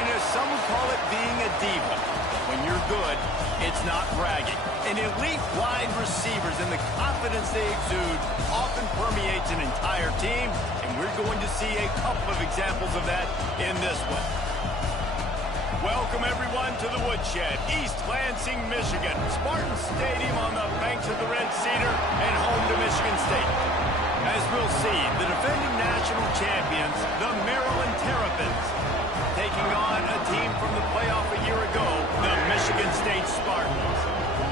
flashiness, some would call it being a diva. When you're good, it's not bragging. And elite wide receivers and the confidence they exude often permeates an entire team, and we're going to see a couple of examples of that in this one. Welcome, everyone, to the Woodshed, East Lansing, Michigan. Spartan Stadium on the banks of the Red Cedar and home to Michigan State. As we'll see, the defending national champions, the Maryland Terrapins, taking on a team from the playoff a year ago, the Michigan State Spartans.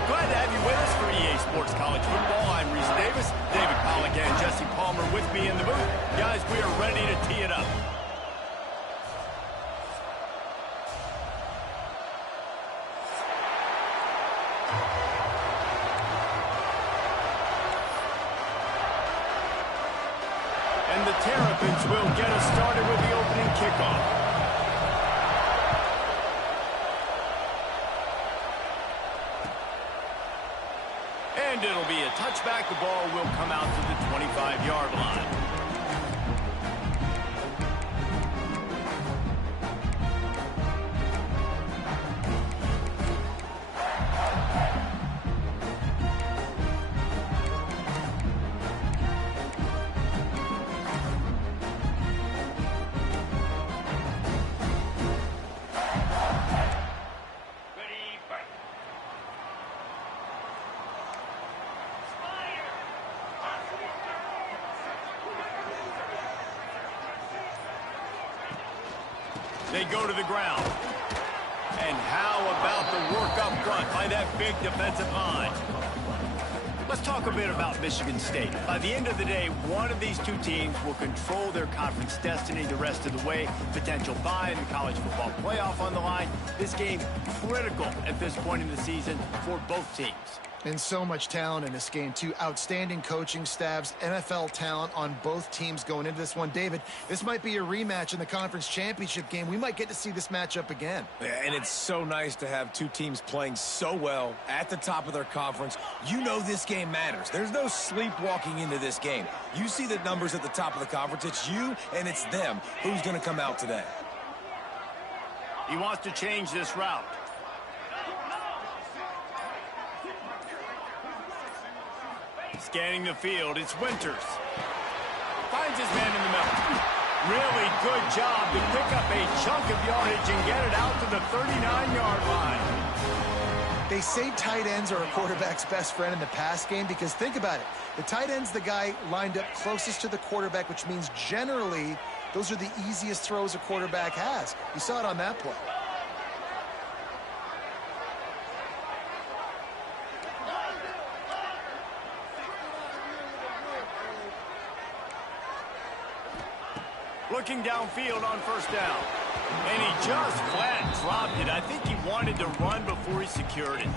Glad to have you with us for EA Sports College Football. I'm Reese Davis, David Pollack and Jesse Palmer with me in the booth. Guys, we are ready to tee it up. And the Terrapins will get us started with the opening kickoff. And it'll be a touchback. The ball will come out to the 25-yard line. They go to the ground. And how about the work up front by that big defensive line? Let's talk a bit about Michigan State. By the end of the day, one of these two teams will control their conference destiny the rest of the way. Potential bye in the college football playoff on the line. This game critical at this point in the season for both teams. And so much talent in this game, too. Outstanding coaching staffs, NFL talent on both teams going into this one. David, this might be a rematch in the conference championship game. We might get to see this matchup again. Yeah, and it's so nice to have two teams playing so well at the top of their conference. You know this game matters. There's no sleepwalking into this game. You see the numbers at the top of the conference. It's you and it's them. Who's going to come out today? He wants to change this route. Scanning the field, it's Winters. Finds his man in the middle. Really good job to pick up a chunk of yardage and get it out to the 39-yard line. They say tight ends are a quarterback's best friend in the pass game because think about it. The tight end's the guy lined up closest to the quarterback, which means generally those are the easiest throws a quarterback has. You saw it on that play. Looking downfield on first down. And he just flat dropped it. I think he wanted to run before he secured it.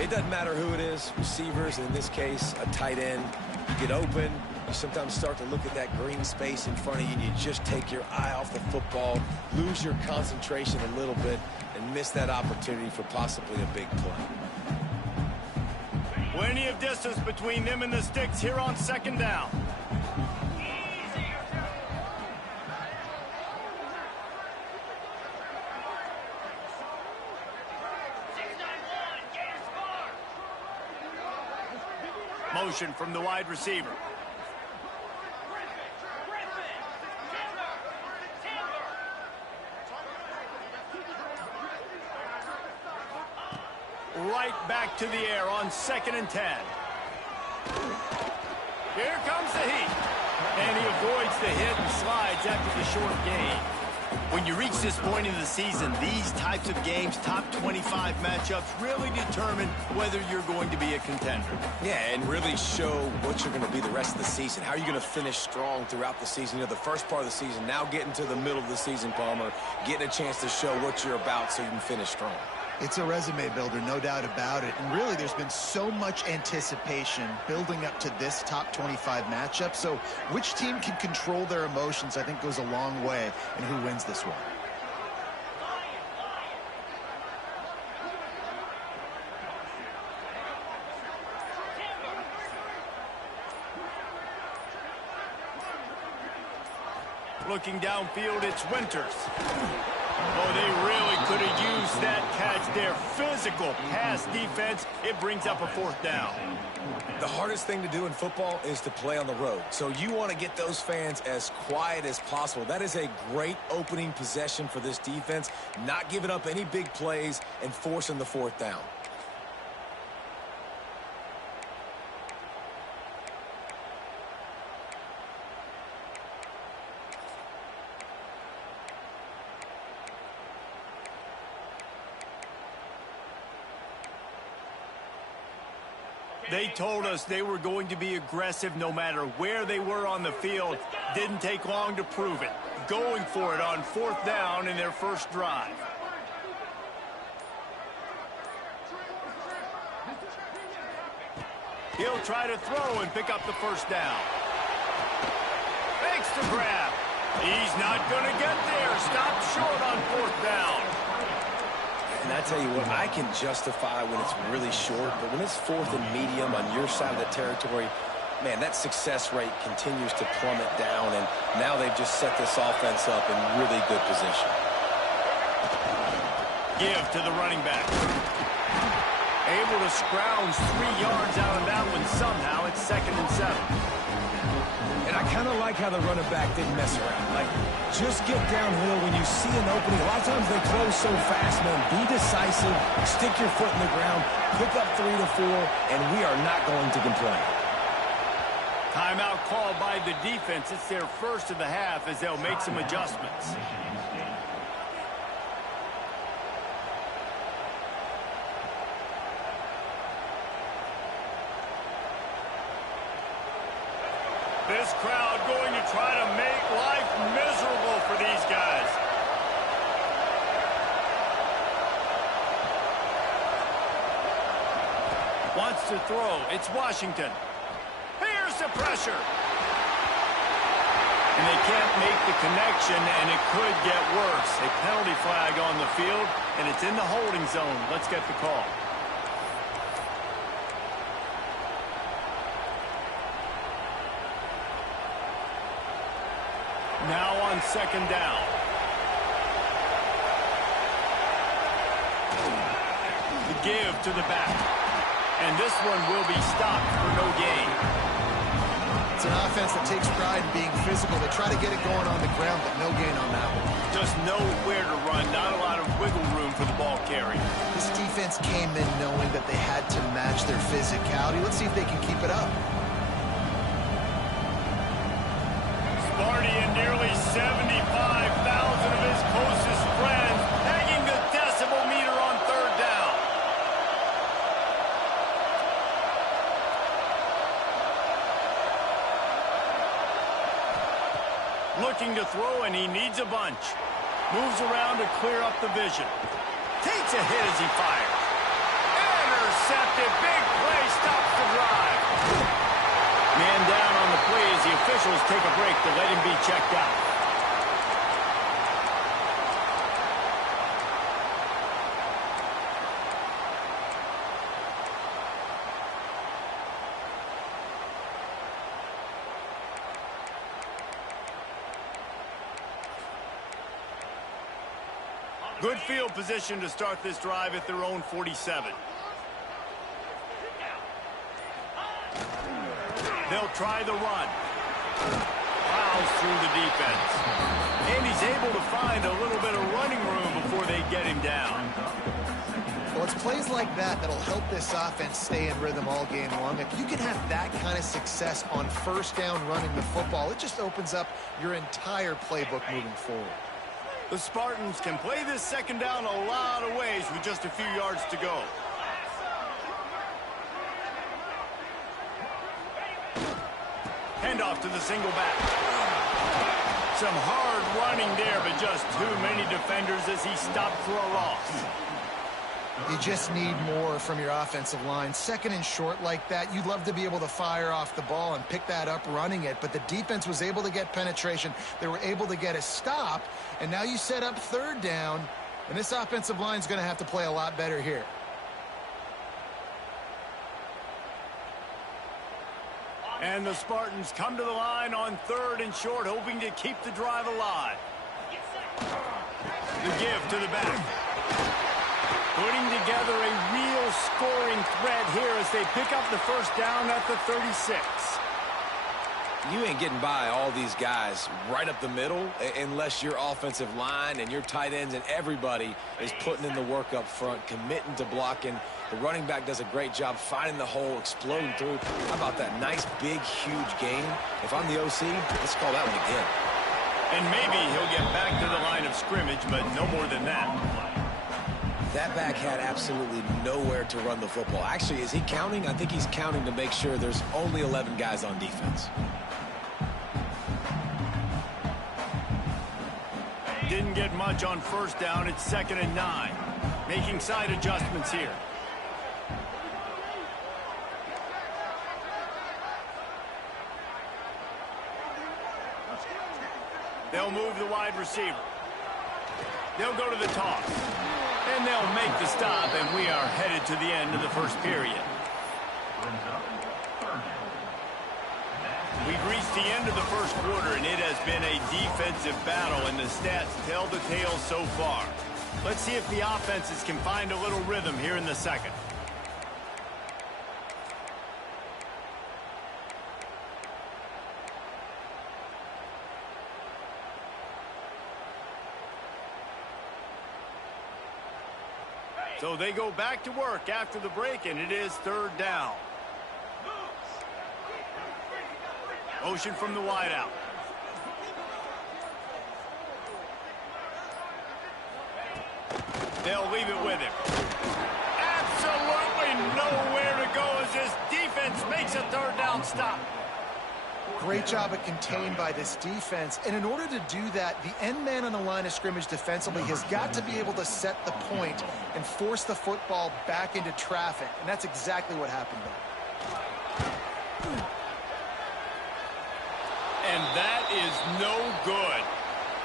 It doesn't matter who it is, receivers, in this case, a tight end. You get open, you sometimes start to look at that green space in front of you, and you just take your eye off the football, lose your concentration a little bit, and miss that opportunity for possibly a big play. Plenty of distance between them and the sticks here on second down. Motion from the wide receiver. Right back to the air on 2nd and 10. Here comes the heat. And he avoids the hit and slides after the short gain. When you reach this point in the season, these types of games, top 25 matchups, really determine whether you're going to be a contender. Yeah, and really show what you're going to be the rest of the season. How are you going to finish strong throughout the season? You know, the first part of the season, now getting to the middle of the season, Palmer, getting a chance to show what you're about so you can finish strong. It's a resume builder, no doubt about it. And really, there's been so much anticipation building up to this top 25 matchup. So which team can control their emotions, I think, goes a long way in who wins this one. Looking downfield, it's Winters. Oh, they really could have used that catch there. Physical pass defense. It brings up a fourth down. The hardest thing to do in football is to play on the road. So you want to get those fans as quiet as possible. That is a great opening possession for this defense, not giving up any big plays and forcing the fourth down. They told us they were going to be aggressive no matter where they were on the field. Didn't take long to prove it. Going for it on fourth down in their first drive. He'll try to throw and pick up the first down. Makes the grab. He's not going to get there. Stopped short on fourth down. And I tell you what, I can justify when it's really short, but when it's fourth and medium on your side of the territory, man, that success rate continues to plummet down, and now they've just set this offense up in really good position. Give to the running back. Able to scrounge 3 yards out of that one somehow. It's 2nd and 7. And I kind of like how the running back didn't mess around. Like, just get downhill when you see an opening. A lot of times they close so fast, man. Be decisive, stick your foot in the ground, pick up 3 to 4, and we are not going to complain. Timeout called by the defense. It's their first of the half as they'll make some adjustments. This crowd going to try to make life miserable for these guys. Wants to throw. It's Washington. Here's the pressure. And they can't make the connection, and it could get worse. A penalty flag on the field, and it's in the holding zone. Let's get the call. Now on 2nd down. The give to the back. And this one will be stopped for no gain. It's an offense that takes pride in being physical. They try to get it going on the ground, but no gain on that one. Just nowhere to run. Not a lot of wiggle room for the ball carrier. This defense came in knowing that they had to match their physicality. Let's see if they can keep it up. Sparty and nearly 75,000 of his closest friends hanging the decibel meter on 3rd down. Looking to throw, and he needs a bunch. Moves around to clear up the vision. Takes a hit as he fires. Intercepted. Big play stops the drive. Man down on the play as the officials take a break to let him be checked out. Good field position to start this drive at their own 47. They'll try the run. Plows through the defense. And he's able to find a little bit of running room before they get him down. Well, it's plays like that that'll help this offense stay in rhythm all game long. If you can have that kind of success on 1st down running the football, it just opens up your entire playbook moving forward. The Spartans can play this 2nd down a lot of ways with just a few yards to go. Handoff to the single back. Some hard running there, but just too many defenders as he stopped for a loss. You just need more from your offensive line. 2nd and short like that, you'd love to be able to fire off the ball and pick that up running it, but the defense was able to get penetration. They were able to get a stop, and now you set up 3rd down, and this offensive line is going to have to play a lot better here. And the Spartans come to the line on 3rd and short, hoping to keep the drive alive. The give to the back. Putting together a real scoring threat here as they pick up the first down at the 36. You ain't getting by all these guys right up the middle unless your offensive line and your tight ends and everybody is putting in the work up front, committing to blocking. The running back does a great job finding the hole, exploding through. How about that nice, big, huge gain? If I'm the OC, let's call that one again. And maybe he'll get back to the line of scrimmage, but no more than that. That back had absolutely nowhere to run the football. Actually, is he counting? I think he's counting to make sure there's only 11 guys on defense. Didn't get much on first down. It's 2nd and 9. Making side adjustments here. They'll move the wide receiver. They'll go to the toss. And they'll make the stop, and we are headed to the end of the first period. We've reached the end of the first quarter, and it has been a defensive battle, and the stats tell the tale so far. Let's see if the offenses can find a little rhythm here in the second. So they go back to work after the break, and it is 3rd down. Motion from the wideout. They'll leave it with him. Absolutely nowhere to go as this defense makes a 3rd down stop. Great job at contained by this defense. And in order to do that, the end man on the line of scrimmage defensively has got to be able to set the point and force the football back into traffic. And that's exactly what happened there. And that is no good.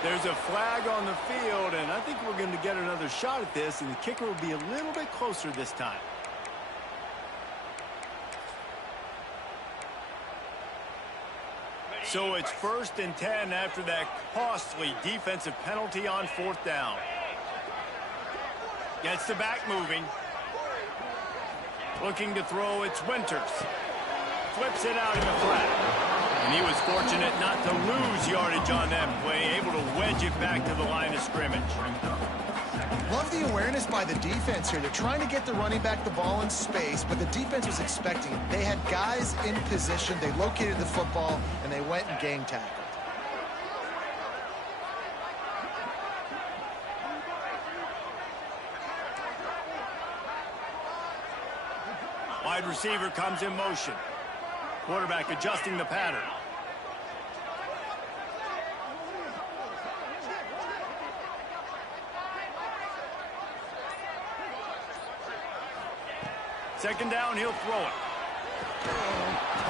There's a flag on the field, and I think we're going to get another shot at this, and the kicker will be a little bit closer this time. So it's 1st and 10 after that costly defensive penalty on 4th down. Gets the back moving. Looking to throw, it's Winters. Flips it out in the flat. And he was fortunate not to lose yardage on that play, able to wedge it back to the line of scrimmage. Love the awareness by the defense here. They're trying to get the running back the ball in space, but the defense was expecting it. They had guys in position, they located the football, and they went and gang tackled. Wide receiver comes in motion. Quarterback adjusting the pattern. Second down, he'll throw it.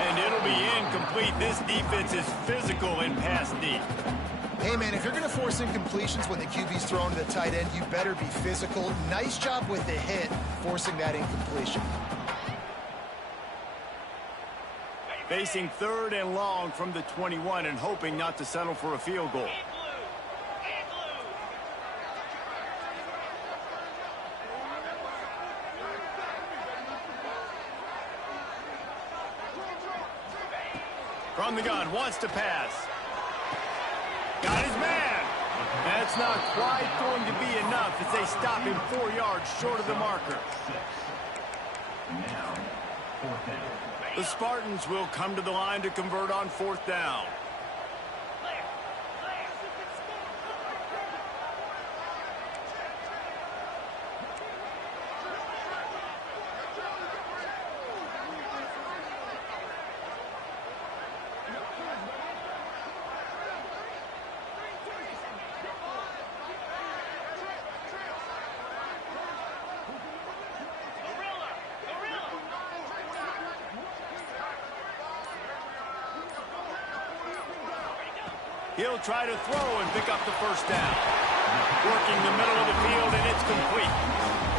And it'll be incomplete. This defense is physical in pass deep. Hey, man, if you're going to force incompletions when the QB's throwing to the tight end, you better be physical. Nice job with the hit, forcing that incompletion. Facing 3rd and long from the 21 and hoping not to settle for a field goal. From the gun, wants to pass. Got his man. That's not quite going to be enough as they stop him 4 yards short of the marker. The Spartans will come to the line to convert on 4th down. He'll try to throw and pick up the first down. Working the middle of the field, and it's complete.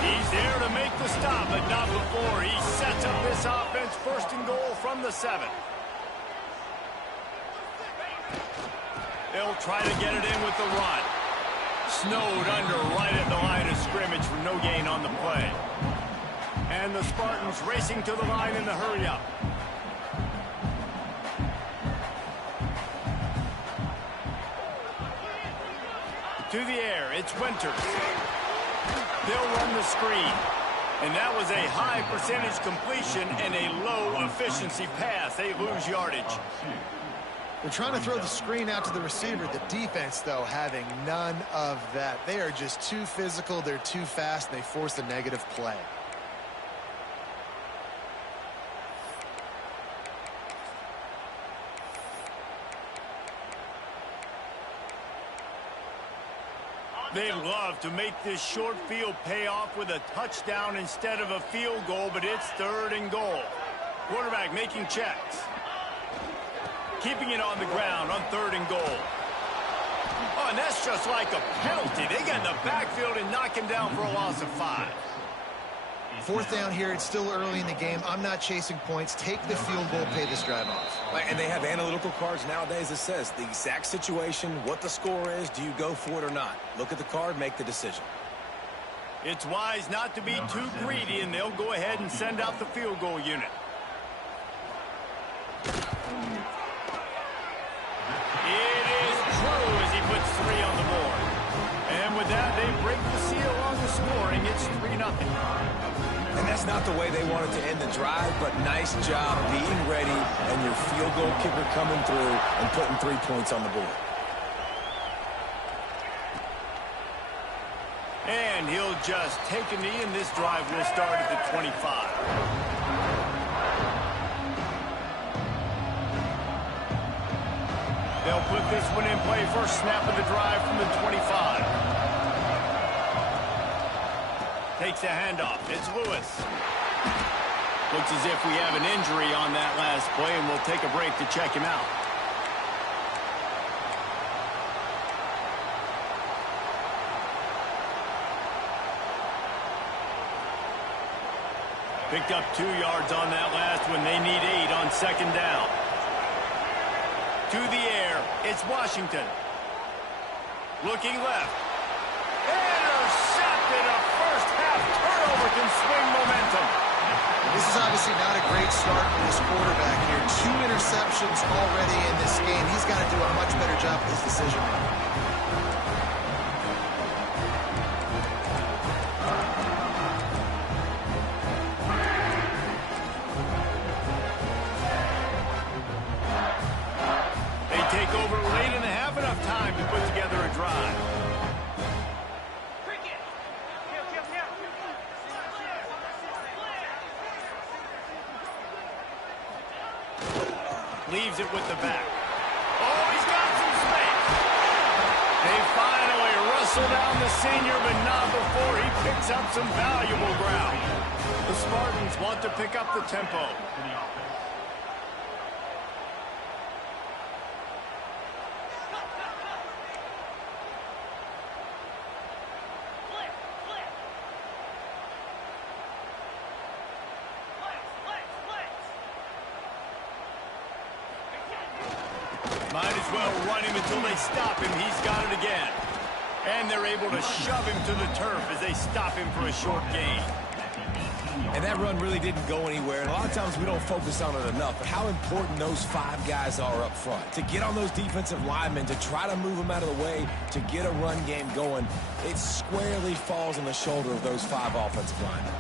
He's there to make the stop, but not before. He sets up this offense 1st and goal from the 7. They'll try to get it in with the run. Snowed under right at the line of scrimmage for no gain on the play. And the Spartans racing to the line in the hurry-up. To the air, it's Winters. They'll run the screen. And that was a high percentage completion and a low efficiency pass. They lose yardage. They're trying to throw the screen out to the receiver. The defense, though, having none of that. They are just too physical. They're too fast. And they force a negative play. They love to make this short field pay off with a touchdown instead of a field goal, but it's 3rd and goal. Quarterback making checks. Keeping it on the ground on 3rd and goal. Oh, and that's just like a penalty. They get in the backfield and knock him down for a loss of 5. 4th down here. It's still early in the game. I'm not chasing points. Take the field goal, pay this drive off. And they have analytical cards nowadays that says the exact situation, what the score is, do you go for it or not? Look at the card, make the decision. It's wise not to be too greedy, and they'll go ahead and send out the field goal unit. It is true as he puts 3 on the board. And with that, they break the seal on the scoring. It's 3-0. And that's not the way they wanted to end the drive, but nice job being ready and your field goal kicker coming through and putting 3 points on the board. And he'll just take a knee, and this drive will start at the 25. They'll put this one in play. First snap of the drive from the 25. Takes a handoff. It's Lewis. Looks as if we have an injury on that last play, and we'll take a break to check him out. Picked up 2 yards on that last one. They need 8 on 2nd down. To the air, it's Washington. Looking left. Intercepted. A first-half turnover can swing momentum. This is obviously not a great start for this quarterback here. 2 interceptions already in this game. He's got to do a much better job with his decision-making. Take over late in the half, enough time to put together a drive. Leaves it with the back. Oh, he's got some space. They finally wrestle down the senior, but not before he picks up some valuable ground. The Spartans want to pick up the tempo. Might as well run him until they stop him. He's got it again. And they're able to shove him to the turf as they stop him for a short gain. And that run really didn't go anywhere. And a lot of times we don't focus on it enough. But how important those 5 guys are up front. To get on those defensive linemen, to try to move them out of the way, to get a run game going, it squarely falls on the shoulder of those 5 offensive linemen.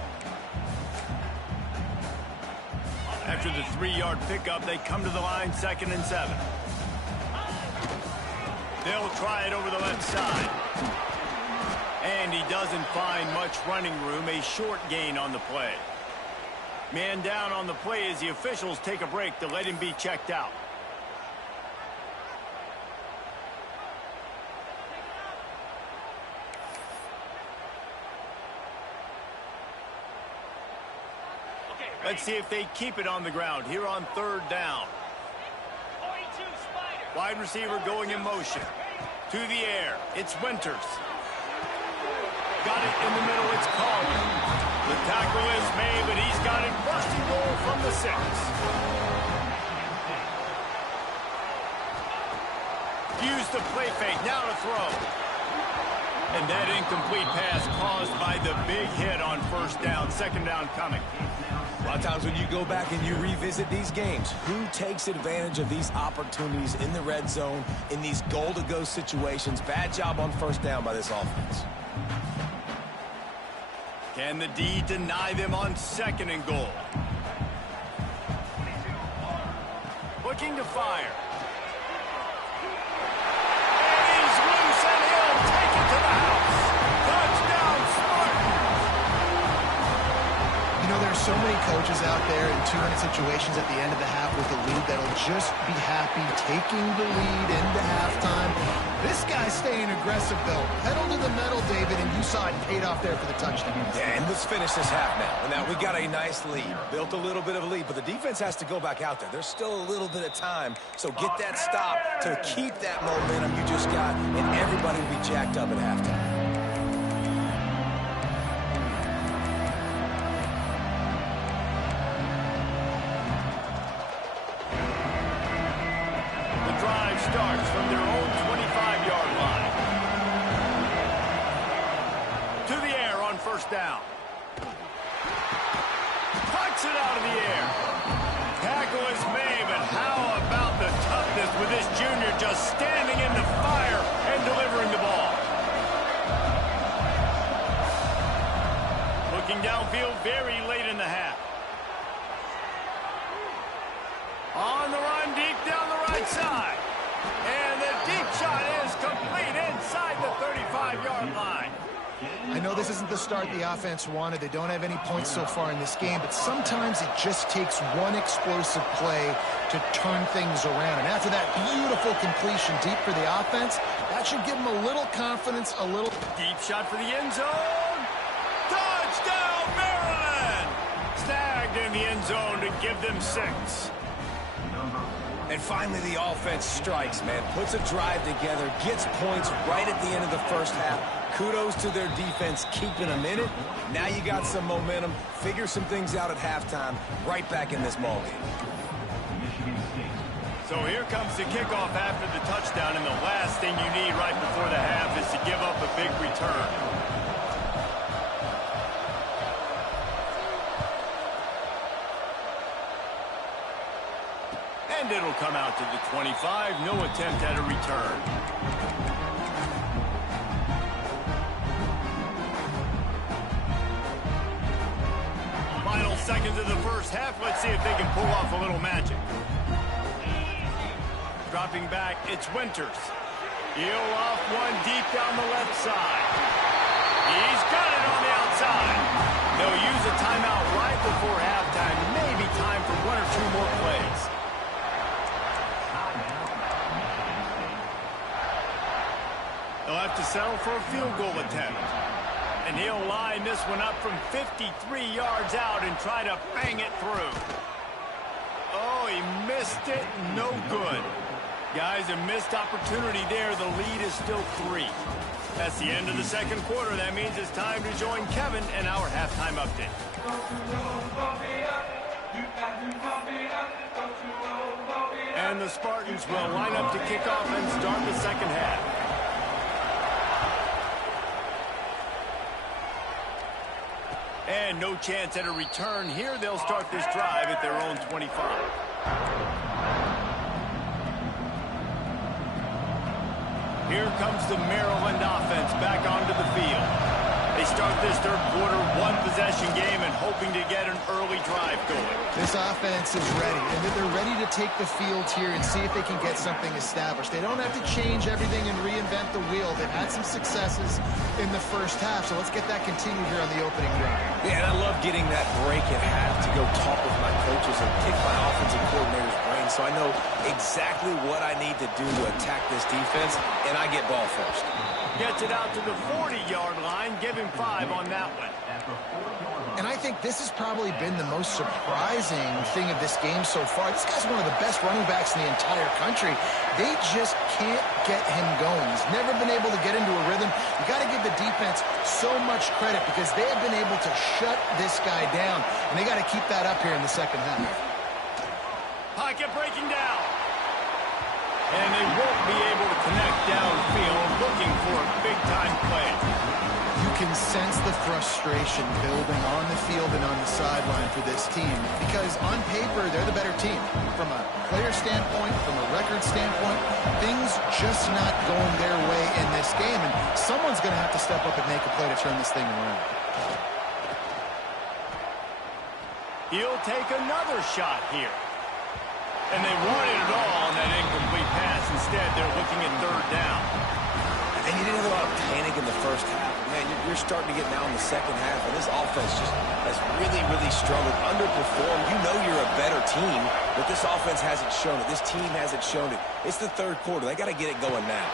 After the 3-yard pickup, they come to the line, 2nd and 7. They'll try it over the left side. And he doesn't find much running room. A short gain on the play. Man down on the play as the officials take a break to let him be checked out. Let's see if they keep it on the ground here on 3rd down. Wide receiver going in motion. To the air, it's Winters. Got it in the middle, it's Collier. The tackle is made, but he's got it first and goal from the 6. Use the play fake, now to throw. And that incomplete pass caused by the big hit on first down. Second down coming. A lot of times when you go back and you revisit these games, who takes advantage of these opportunities in the red zone, in these goal-to-go situations? Bad job on first down by this offense. Can the D deny them on second and goal? Looking to fire. And he's loose and he'll take it to the house. Touchdown, Spartan! You know, there's so many coaches out there in two-minute situations at the end of the half with the lead that'll just be happy taking the lead into halftime. This guy's staying aggressive, though. Pedal to the metal, David, and you saw it paid off there for the touchdown. Yeah, and let's finish this half now. And now we got a nice lead. Built a little bit of a lead, but the defense has to go back out there. There's still a little bit of time, so get that stop to keep that momentum you just got, and everybody will be jacked up at halftime. Starts from their own 25-yard line. To the air on first down. Puts it out of the air. Tackle is made, but how about the toughness with this junior just standing in the fire and delivering the ball? Looking downfield very late in the half. On the run deep down the right side. And the deep shot is complete inside the 35-yard line. I know this isn't the start the offense wanted. They don't have any points so far in this game, but sometimes it just takes one explosive play to turn things around. And after that beautiful completion deep for the offense, that should give them a little confidence, a little... Deep shot for the end zone. Touchdown, Maryland! Snagged in the end zone to give them 6. And finally, the offense strikes, man. Puts a drive together, gets points right at the end of the first half. Kudos to their defense, keeping them in it. Now you got some momentum. Figure some things out at halftime. Right back in this ballgame. So here comes the kickoff after the touchdown, and the last thing you need right before the half is to give up a big return. And it'll come out to the 25. No attempt at a return. Final seconds of the first half. Let's see if they can pull off a little magic. Dropping back, it's Winters. He'll off one deep down the left side. He's got it on the outside. They'll use a timeout right before halftime. Maybe time for 1 or 2 more plays. They'll have to settle for a field goal attempt. And he'll line this one up from 53 yards out and try to bang it through. Oh, he missed it. No good. Guys, a missed opportunity there. The lead is still 3. That's the end of the second quarter. That means it's time to join Kevin and our halftime update. And the Spartans will line up to kick off and start the second half. And no chance at a return here. They'll start this drive at their own 25. Here comes the Maryland offense back onto the field. They start this third quarter one-possession game and hoping to get an early drive going. This offense is ready, and they're ready to take the field here and see if they can get something established. They don't have to change everything and reinvent the wheel. They've had some successes in the first half, so let's get that continued here on the opening drive. Yeah, and I love getting that break at half to go talk with my coaches and pick my offensive coordinator's brain so I know exactly what I need to do to attack this defense, and I get ball first. Gets it out to the 40-yard line. Give him 5 on that one. And I think this has probably been the most surprising thing of this game so far. This guy's one of the best running backs in the entire country. They just can't get him going. He's never been able to get into a rhythm. You got to give the defense so much credit because they have been able to shut this guy down. And they got to keep that up here in the second half. Pocket breaking down. And they won't be able to connect downfield, looking for a big-time play. can sense the frustration building on the field and on the sideline for this team because on paper, they're the better team. From a player standpoint, from a record standpoint, things just not going their way in this game, and someone's going to have to step up and make a play to turn this thing around. He'll take another shot here. And they wanted it all on that incomplete pass. Instead, they're looking at third down. And you didn't have a lot of panic in the first half. Man, you're starting to get now in the second half, and this offense just has really, really struggled, underperformed. You know you're a better team, but this offense hasn't shown it. This team hasn't shown it. It's the third quarter. They got to get it going now.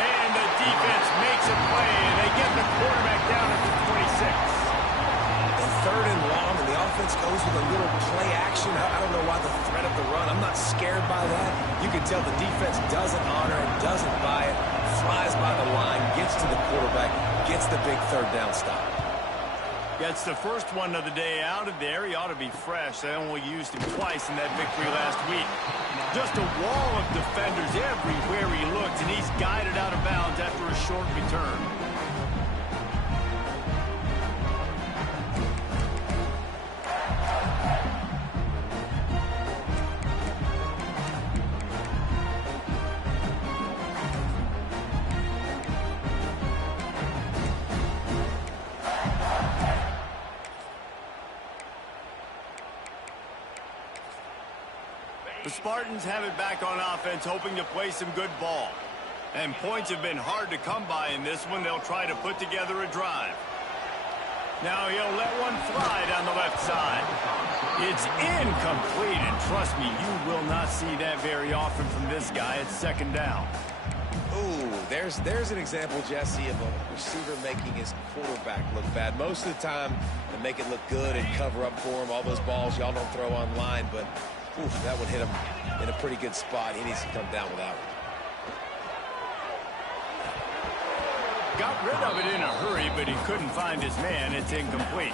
And the defense makes a play, and they get the quarterback down at the 26. And third and long, and the offense goes with a little play action. I don't know why the threat of the run. I'm not scared by that. You can tell the defense doesn't honor it, doesn't buy it, flies by the line, gets to the quarterback, gets the big third down stop. Gets the first one of the day out of there. He ought to be fresh. They only used him twice in that victory last week. Just a wall of defenders everywhere he looked, and he's guided out of bounds after a short return. The Spartans have it back on offense, hoping to play some good ball. And points have been hard to come by in this one. They'll try to put together a drive. Now he'll let one fly down the left side. It's incomplete, and trust me, you will not see that very often from this guy. It's second down. Ooh, there's an example, Jesse, of a receiver making his quarterback look bad. Most of the time, they make it look good and cover up for him. All those balls y'all don't throw online, but oof, that would hit him in a pretty good spot. He needs to come down without it. Got rid of it in a hurry, but he couldn't find his man. It's incomplete.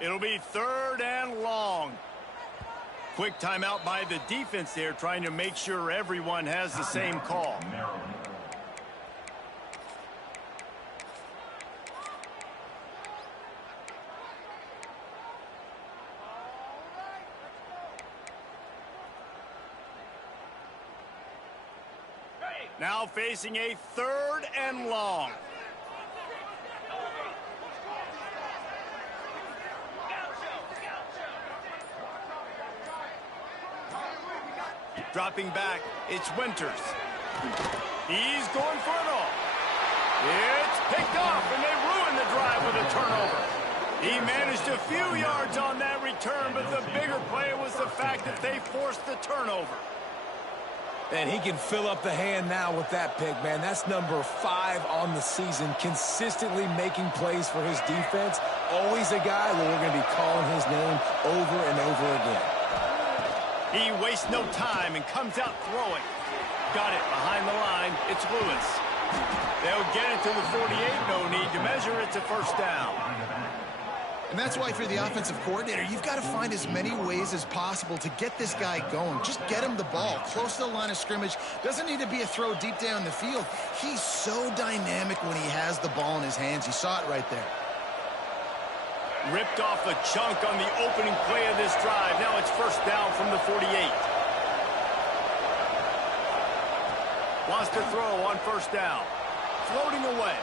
It'll be third and long. Quick timeout by the defense there, trying to make sure everyone has the same call. Now facing a third and long. Dropping back, it's Winters. He's going for it all. It's picked off, and they ruin the drive with a turnover. He managed a few yards on that return, but the bigger play was the fact that they forced the turnover. And he can fill up the hand now with that pick, man. That's number 5 on the season, consistently making plays for his defense. Always a guy where we're going to be calling his name over and over again. He wastes no time and comes out throwing. Got it behind the line. It's Lewis. They'll get it to the 48. No need to measure. It's a first down. And that's why, for the offensive coordinator, you've got to find as many ways as possible to get this guy going. Just get him the ball close to the line of scrimmage. Doesn't need to be a throw deep down the field. He's so dynamic when he has the ball in his hands. You saw it right there. Ripped off a chunk on the opening play of this drive. Now it's first down from the 48. Wants to throw on first down. Floating away.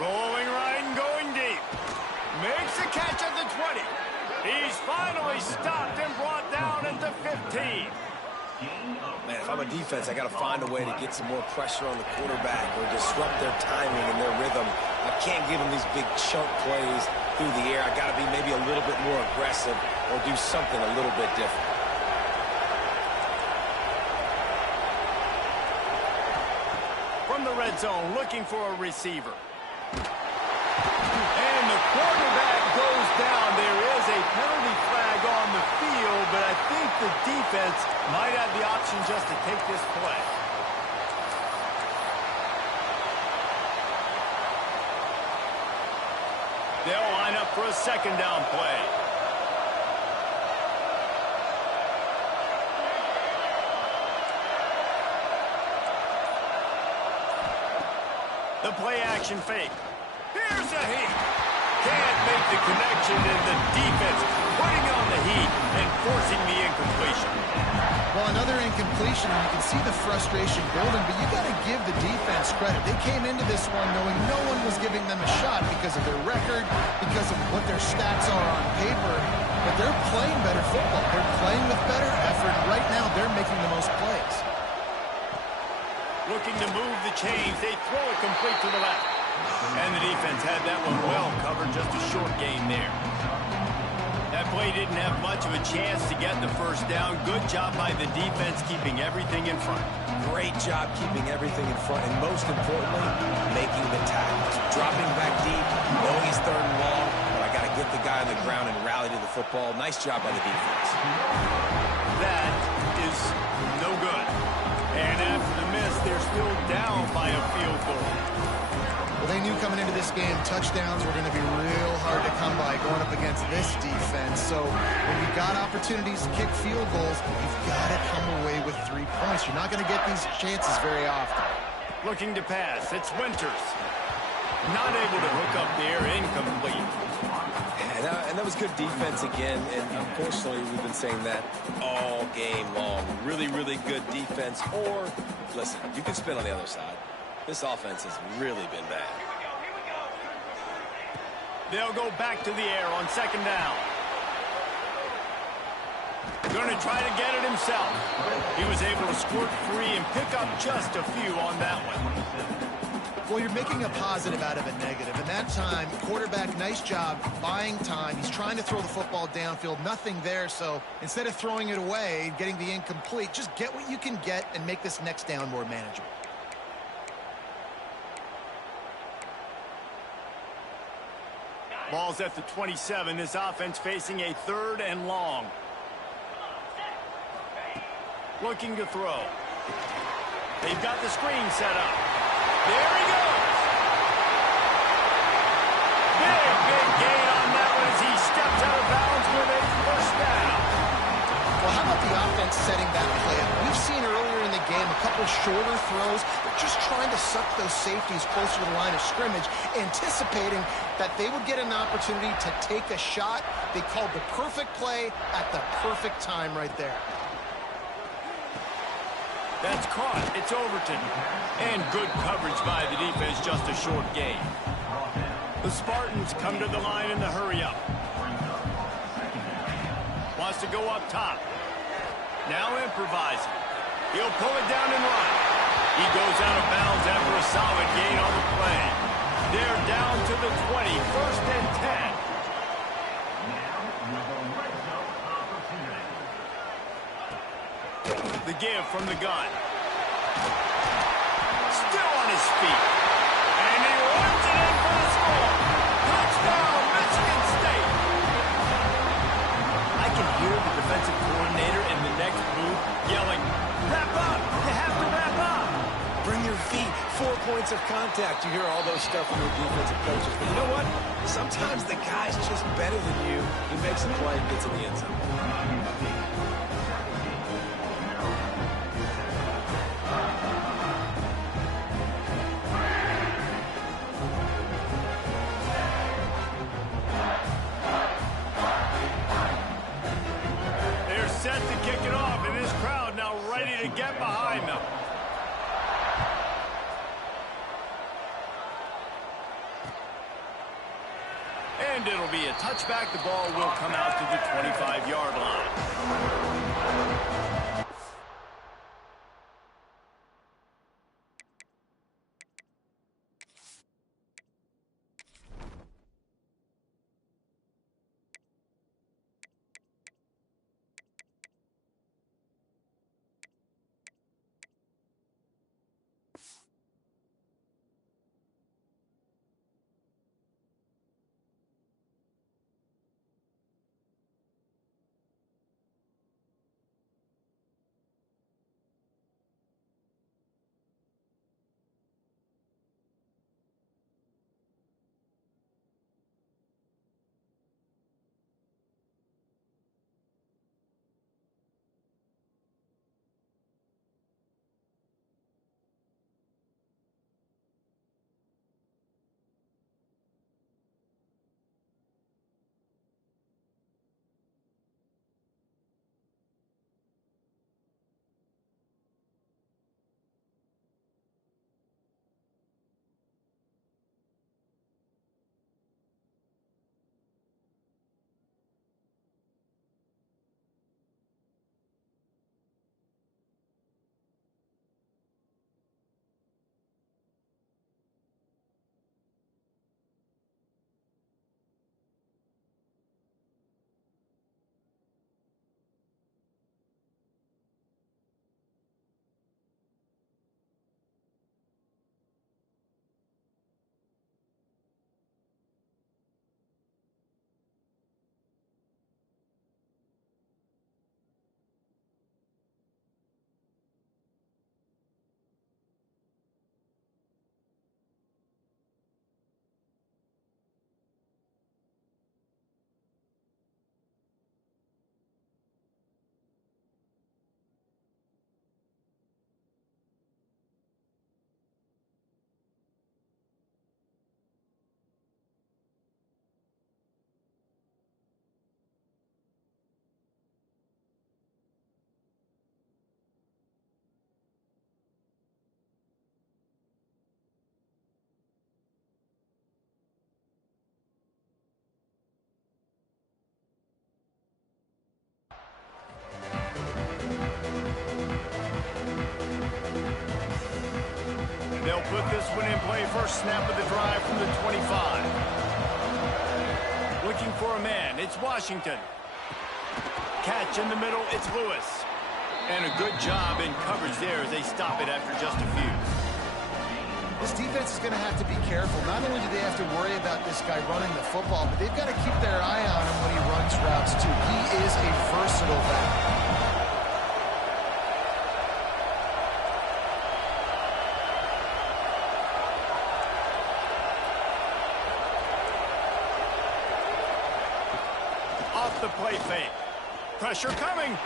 Rolling right and going deep. Makes the catch at the 20. He's finally stopped and brought down at the 15. Man, if I'm a defense, I got to find a way to get some more pressure on the quarterback or disrupt their timing and their rhythm. I can't give them these big chunk plays through the air. I got to be maybe a little bit more aggressive or do something a little bit different. From the red zone, looking for a receiver. And the quarterback goes down. There is a penalty flag on the field, but I think the defense might have the option just to take this play. They'll line up for a second down play. The play action fake. Here's a heat. Can't make the connection, and the defense putting on the heat and forcing the incompletion. Well, another incompletion, and you can see the frustration building, but you got to give the defense credit. They came into this one knowing no one was giving them a shot because of their record, because of what their stats are on paper, but they're playing better football. They're playing with better effort. Right now, they're making the most plays. Looking to move the chains. They throw it complete to the left. And the defense had that one well covered. Just a short gain there. That play didn't have much of a chance to get the first down. Good job by the defense keeping everything in front. Great job keeping everything in front, and most importantly, making the tackles. Dropping back deep, knowing he's third and long, but I got to get the guy on the ground and rally to the football. Nice job by the defense. That is no good. And after the miss, they're still down by a field goal. Well, they knew coming into this game, touchdowns were going to be real hard to come by going up against this defense. So when you got opportunities to kick field goals, you've got to come away with 3 points. You're not going to get these chances very often. Looking to pass. It's Winters. Not able to hook up there. Incomplete. And that was good defense again, and unfortunately, we've been saying that all game long. Really, really good defense, or, listen, you can spin on the other side. This offense has really been bad. They'll go back to the air on second down. Going to try to get it himself. He was able to squirt free and pick up just a few on that one. Well, you're making a positive out of a negative. And that time, quarterback, nice job buying time. He's trying to throw the football downfield. Nothing there. So instead of throwing it away, getting the incomplete, just get what you can get and make this next down more manageable. Ball's at the 27. This offense facing a third and long. Looking to throw. They've got the screen set up. There he goes. Big gain on that one as he steps out of bounds with a first down. Well, how about the offense setting that play up? We've seen earlier in the game a couple shorter throws. They're just trying to suck those safeties closer to the line of scrimmage, anticipating that they would get an opportunity to take a shot. They called the perfect play at the perfect time right there. That's caught. It's Overton. And good coverage by the defense, just a short gain. The Spartans come to the line in the hurry-up. Wants to go up top. Now improvising. He'll pull it down and run. He goes out of bounds after a solid gain on the play. They're down to the 20, first and 10. The give from the gun. Still on his feet. And he runs it in for the score. Touchdown, Michigan State. I can hear the defensive coordinator in the next booth yelling, wrap up. You have to wrap up. Bring your feet. 4 points of contact. You hear all those stuff from your defensive coaches. But you know what? Sometimes the guy's just better than you. He makes a play and gets in the end zone. Set to kick it off, and this crowd now ready to get behind them. And it'll be a touchback. The ball will come out to the 25-yard line. they'll put this one in play. First snap of the drive from the 25. Looking for a man. It's Washington. Catch in the middle. It's Lewis. And a good job in coverage there as they stop it after just a few. This defense is going to have to be careful. Not only do they have to worry about this guy running the football, but they've got to keep their eye on him when he runs routes, too. He is a versatile back. Off the play fake. Pressure coming.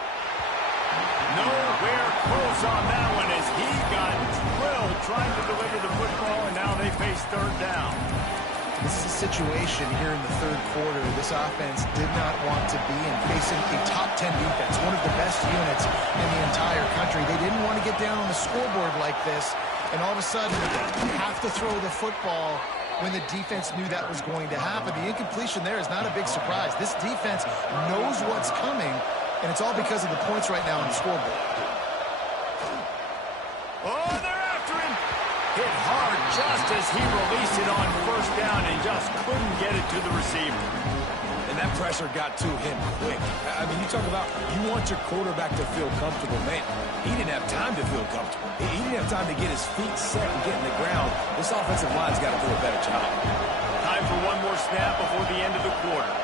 Nowhere close on that one as he got drilled trying to deliver the football, and now they face third down. This is a situation here in the third quarter this offense did not want to be in, facing a top 10 defense, one of the best units in the entire country. They didn't want to get down on the scoreboard like this, and all of a sudden have to throw the football when the defense knew that was going to happen. The incompletion there is not a big surprise. This defense knows what's coming, and it's all because of the points right now on the scoreboard. Oh, they're after him. Hit hard just as he released it on first down and just couldn't get it to the receiver. And that pressure got to him quick. I mean, you talk about you want your quarterback to feel comfortable. Man, he didn't have time to feel comfortable. He didn't have time to get his feet set and get in the ground. This offensive line's got to do a better job. Time for one more snap before the end of the quarter.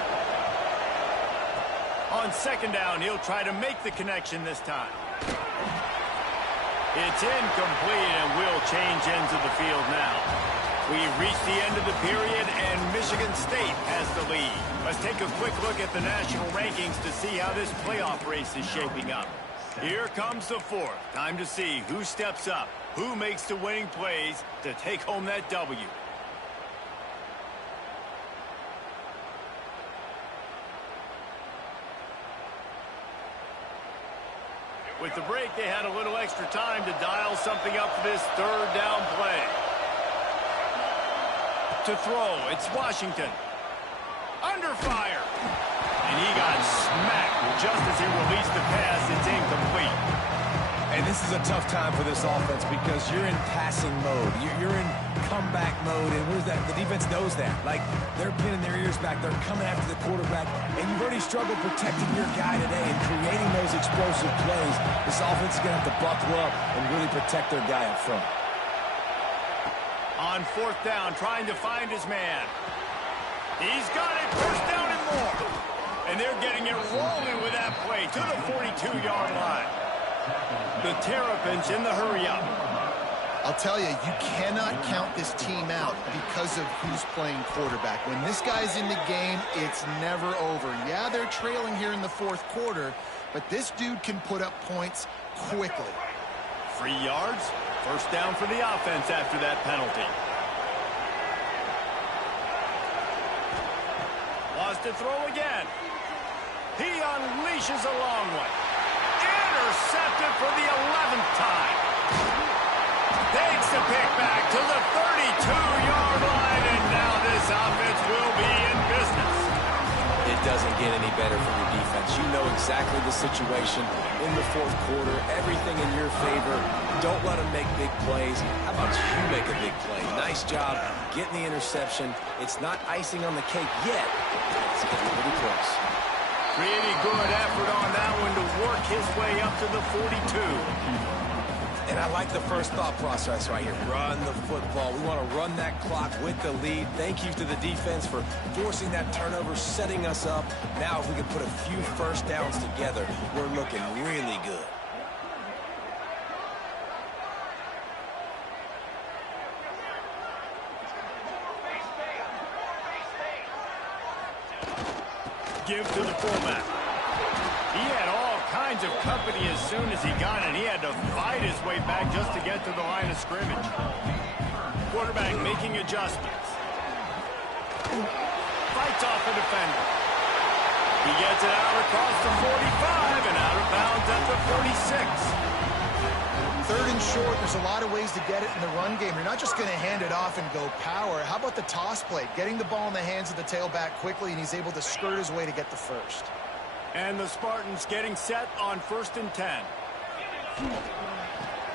On second down, he'll try to make the connection this time. It's incomplete, and we'll change ends of the field now. We've reached the end of the period, and Michigan State has the lead. Let's take a quick look at the national rankings to see how this playoff race is shaping up. Here comes the fourth. Time to see who steps up, who makes the winning plays to take home that W. With the break, they had a little extra time to dial something up for this third down play. To throw, it's Washington. Under fire. And he got smacked just as he released the pass. It's incomplete. And this is a tough time for this offense because you're in passing mode. You're in comeback mode, and where's that? The defense knows that. Like, they're pinning their ears back. They're coming after the quarterback, and you've already struggled protecting your guy today and creating those explosive plays. This offense is going to have to buckle up and really protect their guy up front. On fourth down, trying to find his man. He's got it. First down and more. And they're getting it rolling with that play to the 42-yard line. The Terrapins in the hurry-up. I'll tell you, you cannot count this team out because of who's playing quarterback. When this guy's in the game, it's never over. Yeah, they're trailing here in the fourth quarter, but this dude can put up points quickly. 3 yards. First down for the offense after that penalty. Wants to throw again. He unleashes a long one. Intercepted for the 11th time. Takes the pick back to the 32-yard line, and now this offense will be in business. It doesn't get any better for your defense. You know exactly the situation in the fourth quarter. Everything in your favor. Don't let them make big plays. How about you make a big play? Nice job getting the interception. It's not icing on the cake yet. It's getting pretty close. Pretty good effort on that one to work his way up to the 42. And I like the first thought process right here. Run the football. We want to run that clock with the lead. Thank you to the defense for forcing that turnover, setting us up. Now if we can put a few first downs together, we're looking really good. Give to the fullback. He had all kinds of company as soon as he got it. He had to fight his way back just to get to the line of scrimmage. Quarterback making adjustments. Fights off the defender. He gets it out across the 45 and out of bounds at the 46. Third and short, there's a lot of ways to get it in the run game. You're not just going to hand it off and go power. How about the toss play? Getting the ball in the hands of the tailback quickly, and he's able to skirt his way to get the first. And the Spartans getting set on 1st and 10.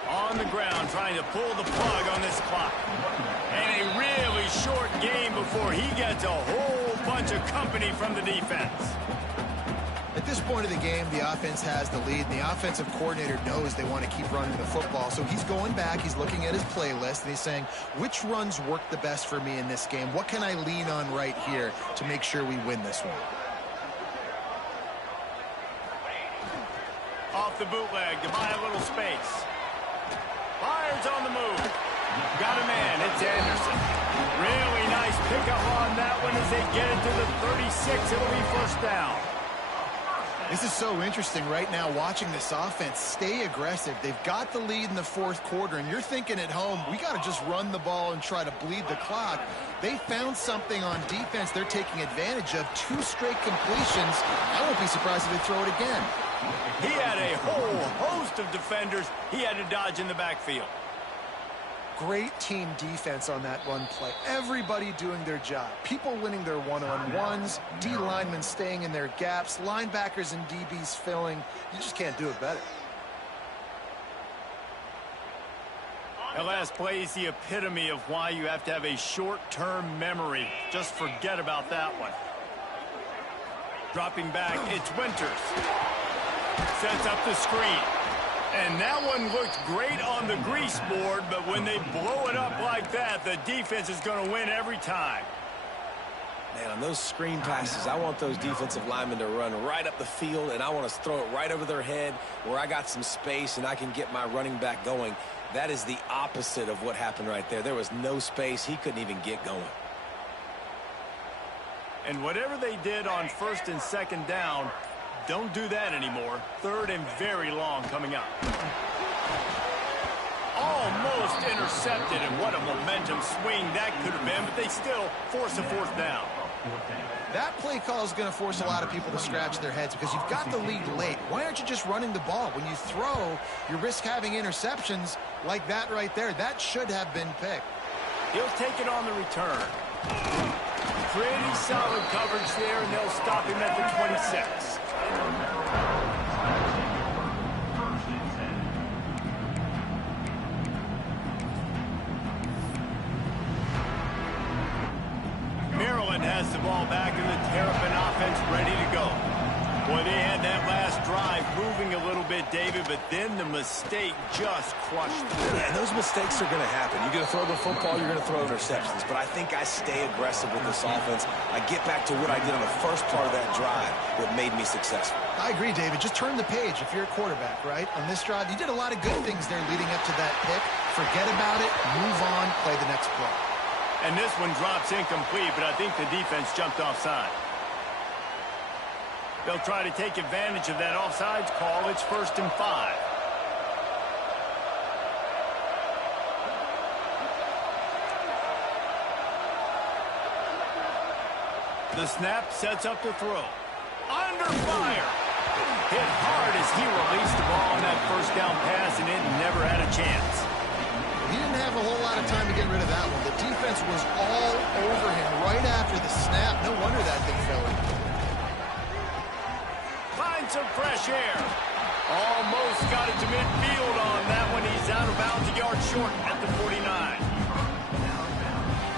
On on the ground trying to pull the plug on this clock. And a really short game before he gets a whole bunch of company from the defense. At this point of the game, the offense has the lead, and the offensive coordinator knows they want to keep running the football. So he's going back, he's looking at his playlist, and he's saying, which runs work the best for me in this game? What can I lean on right here to make sure we win this one? Off the bootleg to buy a little space. Fires on the move. Got a man. It's Anderson. Really nice pickup on that one as they get it to the 36. It'll be first down. This is so interesting right now, watching this offense stay aggressive. They've got the lead in the fourth quarter, and you're thinking at home, we got to just run the ball and try to bleed the clock. They found something on defense they're taking advantage of. 2 straight completions. I won't be surprised if they throw it again. He had a whole host of defenders he had to dodge in the backfield. Great team defense on that run play. Everybody doing their job. People winning their one-on-ones, D linemen staying in their gaps, linebackers and DBs filling. You just can't do it better. That last play is the epitome of why you have to have a short-term memory. Just forget about that one. Dropping back, it's Winters. Sets up the screen. And that one looked great on the grease board, but when they blow it up like that, the defense is going to win every time. Man, on those screen passes, I want those defensive linemen to run right up the field, and I want to throw it right over their head where I got some space and I can get my running back going. That is the opposite of what happened right there. There was no space. He couldn't even get going. And whatever they did on first and second down, don't do that anymore. Third and very long coming up. Almost intercepted, and what a momentum swing that could have been, but they still force a fourth down. That play call is going to force a lot of people to scratch their heads because you've got the lead late. Why aren't you just running the ball? When you throw, you risk having interceptions like that right there. That should have been picked. He'll take it on the return. Pretty solid coverage there, and they'll stop him at the 26. Maryland has the ball back in the Terrapin offense ready to go. Boy, they had that last drive moving a little bit, David, but then the mistake just crushed them. Yeah, those mistakes are going to happen. You're going to throw the football, you're going to throw interceptions. But I think I stay aggressive with this offense. I get back to what I did on the first part of that drive that made me successful. I agree, David. Just turn the page if you're a quarterback, right? On this drive, you did a lot of good things there leading up to that pick. Forget about it, move on, play the next play. And this one drops incomplete, but I think the defense jumped offside. They'll try to take advantage of that offsides call. It's 1st and 5. The snap sets up the throw. Under fire. Hit hard as he released the ball on that first down pass, and it never had a chance. He didn't have a whole lot of time to get rid of that one. The defense was all over him right after the snap. No wonder that thing fell in. Find some fresh air. Almost got it to midfield on that one. He's out of bounds, a yard short at the 49. You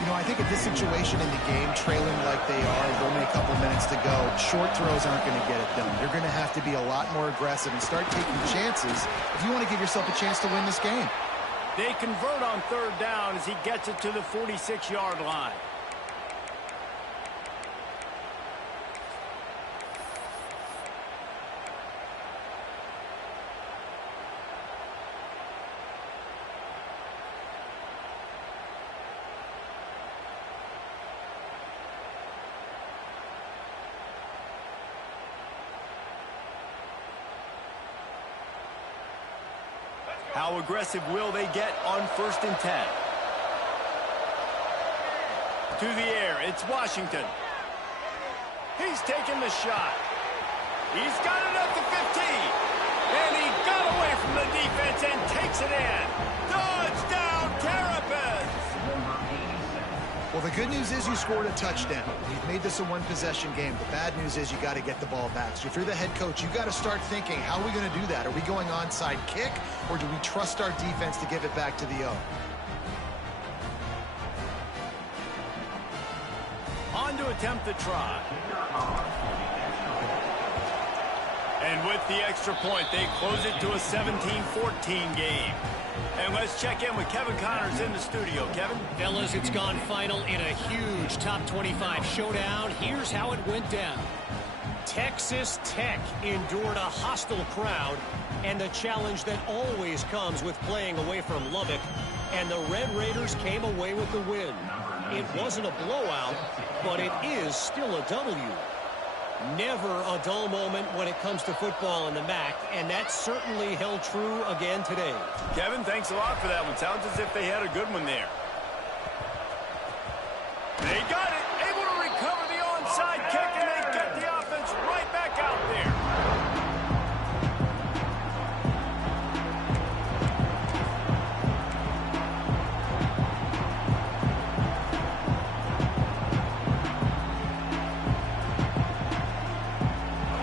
know, I think in this situation in the game, trailing like they are, with only a couple minutes to go, short throws aren't going to get it done. You're going to have to be a lot more aggressive and start taking chances if you want to give yourself a chance to win this game. They convert on third down as he gets it to the 46-yard line. How aggressive will they get on 1st and 10? To the air, it's Washington. He's taking the shot. He's got it at the 15. And he got away from the defense and takes it in. Touchdown, Terrapins! Well, the good news is you scored a touchdown. You've made this a one-possession game. The bad news is you got to get the ball back. So if you're the head coach, you got to start thinking, how are we going to do that? Are we going onside kick, or do we trust our defense to give it back to the O? On to attempt the try. And with the extra point, they close it to a 17-14 game. And let's check in with Kevin Connors in the studio. Kevin? Fellas, it's gone final in a huge top 25 showdown. Here's how it went down. Texas Tech endured a hostile crowd and the challenge that always comes with playing away from Lubbock. And the Red Raiders came away with the win. It wasn't a blowout, but it is still a W. Never a dull moment when it comes to football in the MAC, and that certainly held true again today. Kevin, thanks a lot for that one. Sounds as if they had a good one there. They got it. Able to recover the onside kick, and they get the offense right back out there.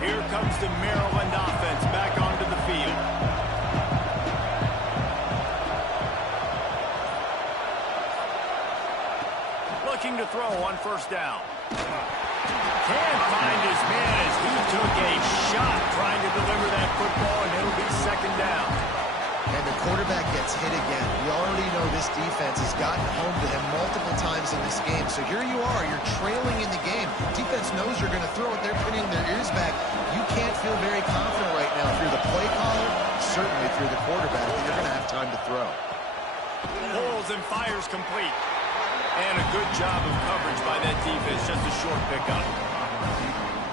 Here comes the Maryland offense back onto the field. Looking to throw on first down. Can't find his man as he took a shot trying to deliver that football, and it'll be second down. And the quarterback gets hit again. We already know this defense has gotten home to him multiple times in this game. So here you are, you're trailing in the game. Defense knows you're going to throw it. They're pinning their ears back. You can't feel very confident right now if you're the play caller, certainly if you're the quarterback, that you're going to have time to throw. Pulls and fires complete. And a good job of coverage by that defense, just a short pickup.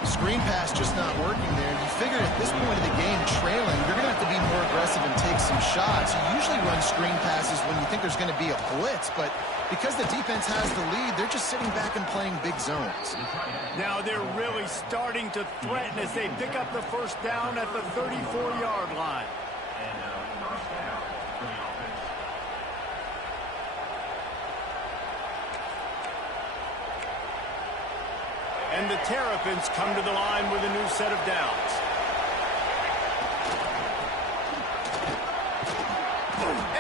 Screen pass just not working there. You figure at this point of the game, trailing, you're going to have to be more aggressive and take some shots. You usually run screen passes when you think there's going to be a blitz, but because the defense has the lead, they're just sitting back and playing big zones. Now they're really starting to threaten as they pick up the first down at the 34-yard line. And the Terrapins come to the line with a new set of downs.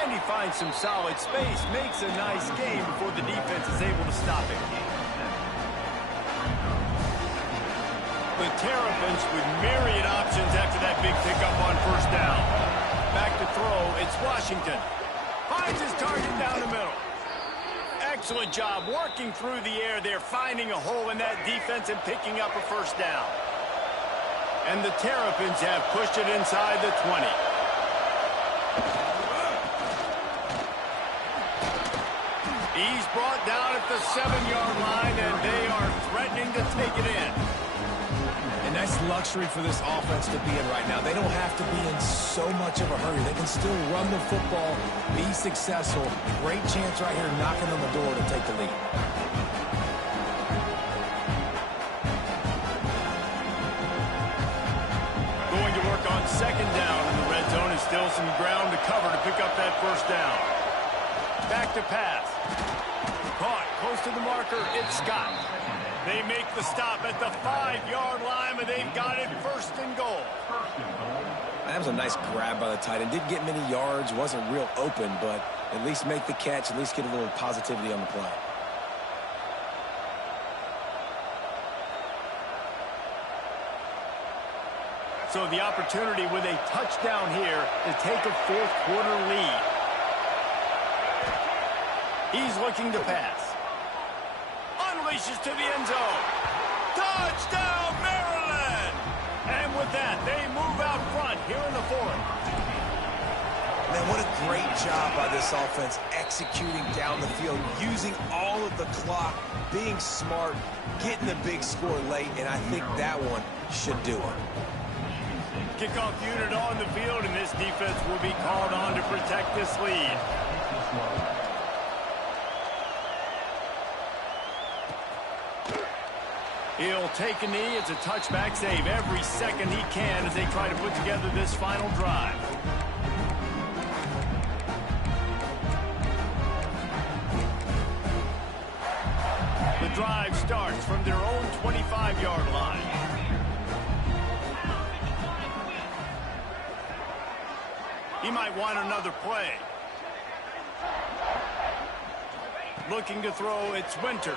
And he finds some solid space, makes a nice game before the defense is able to stop it. The Terrapins with myriad options after that big pickup on first down. Back to throw, it's Washington. Finds his target down the middle. Excellent job working through the air there, finding a hole in that defense and picking up a first down. And the Terrapins have pushed it inside the 20. He's brought down at the 7-yard line, and they are threatening to take it in. And that's luxury for this offense to be in right now. They don't have to be in so much of a hurry. They can still run the football, be successful. Great chance right here knocking on the door to take the lead. Going to work on second down in the red zone, and still some ground to cover to pick up that first down. Back to pass. Caught close to the marker. It's Scott. They make the stop at the 5-yard line, but they've got it first and goal. That was a nice grab by the tight end. Didn't get many yards, wasn't real open, but at least make the catch, at least get a little positivity on the play. So the opportunity with a touchdown here to take a fourth-quarter lead. He's looking to pass. Unleashes to the end zone. Touchdown, Maryland! And with that, they move out front here in the fourth. Man, what a great job by this offense executing down the field, using all of the clock, being smart, getting the big score late, and I think that one should do it. Kickoff unit on the field, and this defense will be called on to protect this lead. He'll take a knee. It's a touchback, save every second he can as they try to put together this final drive. drive starts from their own 25-yard line. He might want another play. Looking to throw, it's Winters.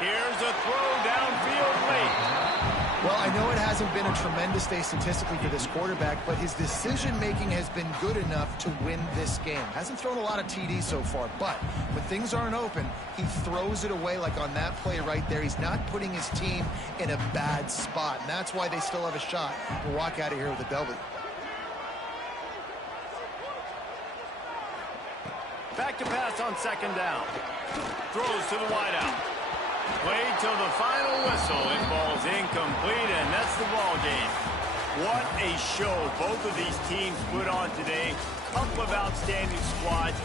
Here's a throw downfield late. Well, I know it hasn't been a tremendous day statistically for this quarterback, but his decision-making has been good enough to win this game. Hasn't thrown a lot of TDs so far, but when things aren't open, he throws it away like on that play right there. He's not putting his team in a bad spot, and that's why they still have a shot to walk out of here with a W. Back to pass on second down. Throws to the wideout. Played till the final whistle. It ball's incomplete, and that's the ball game. What a show both of these teams put on today. Couple of outstanding squads.